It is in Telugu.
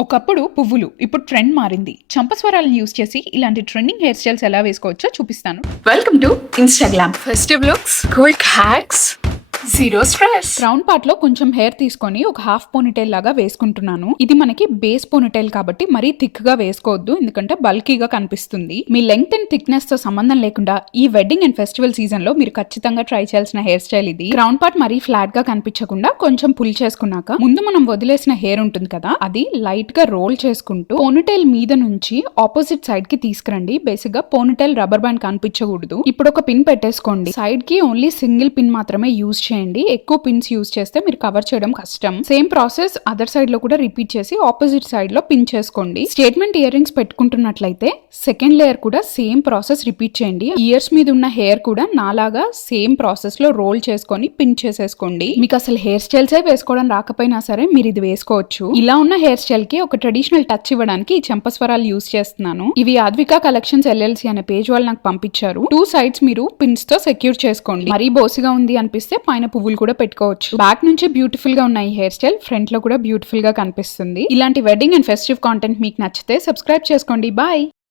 ఒకప్పుడు పువ్వులు ఇప్పుడు ట్రెండ్ మారింది. చంపస్వరాలను యూస్ చేసి ఇలాంటి ట్రెండింగ్ హెయిర్ స్టైల్స్ ఎలా వేసుకోవచ్చో చూపిస్తాను. Welcome to Instagram festive looks quick hacks zero stress round పార్ట్లో కొంచెం హెయిర్ తీసుకొని ఒక హాఫ్ పోనిటైల్ లాగా వేసుకుంటున్నాను. ఇది మనకి బేస్ పోనిటైల్ కాబట్టి మరీ థిక్గా వేసుకోవద్దు. ఎందుకంటే బల్కీగా కనిపిస్తుంది. మీ లెంగ్త్ అండ్ థిక్నెస్తో సంబంధం లేకుండా ఈ వెడ్డింగ్ అండ్ ఫెస్టివల్ సీజన్లో మీరు ఖచ్చితంగా ట్రై చేయాల్సిన హెయిర్ స్టైల్ ఇది. రౌండ్ పార్ట్ మరీ ఫ్లాట్గా కనిపించకుండా కొంచెం పుల్ చేసుకున్నాక ముందు మనం వదిలేసిన హెయిర్ ఉంటుంది కదా అది లైట్గా రోల్ చేసుకుంటూ పోనిటైల్ మీద నుంచి ఆపోజిట్ సైడ్కి తీసుకురండి. బేసిక్గా పోనిటైల్ రబ్బర్ బ్యాండ్ కనిపించకూడదు. ఇప్పుడు ఒక పిన్ పెట్టేసుకోండి. సైడ్కి ఓన్లీ సింగిల్ పిన్ మాత్రమే యూజ్ చేయండి. ఎక్కువ పిన్స్ యూజ్ చేస్తే మీరు కవర్ చేయడం కష్టం. సేమ్ ప్రాసెస్ అదర్ సైడ్లో కూడా రిపీట్ చేసి ఆపోజిట్ సైడ్లో పిన్ చేసుకోండి. స్టేట్మెంట్ ఇయర్ రింగ్స్ పెట్టుకుంటున్నట్లయితే సెకండ్ లేయర్ కూడా సేమ్ ప్రాసెస్ రిపీట్ చేయండి. ఇయర్స్ మీద ఉన్న హెయిర్ కూడా నాలాగా సేమ్ ప్రాసెస్లో రోల్ చేసుకొని పిన్ చేసేసుకోండి. మీకు అసలు హెయిర్ స్టైల్స్ వేసుకోవడం రాకపోయినా సరే మీరు ఇది వేసుకోవచ్చు. ఇలా ఉన్న హెయిర్ స్టైల్కి ఒక ట్రెడిషనల్ టచ్ ఇవ్వడానికి ఈ చెంపస్వరాలు యూజ్ చేస్తున్నాను. ఇవి ఆద్విక కలెక్షన్స్ ఎల్ఎల్సి అనే పేజ్ వాళ్ళు నాకు పంపించారు. టూ సైడ్స్ మీరు పిన్స్తో సెక్యూర్ చేసుకోండి. మరీ బోసిగా ఉంది అనిపిస్తే పైన పువ్వులు కూడా పెట్టుకోవచ్చు. బ్యాక్ నుంచి బ్యూటిఫుల్గా ఉన్న ఈ హెయిర్ స్టైల్ ఫ్రంట్లో కూడా బ్యూటిఫుల్గా కనిపిస్తుంది. ఇలాంటి వెడ్డింగ్ అండ్ ఫెస్టివ్ కాంటెంట్ మీకు నచ్చితే సబ్స్క్రైబ్ చేసుకోండి. బాయ్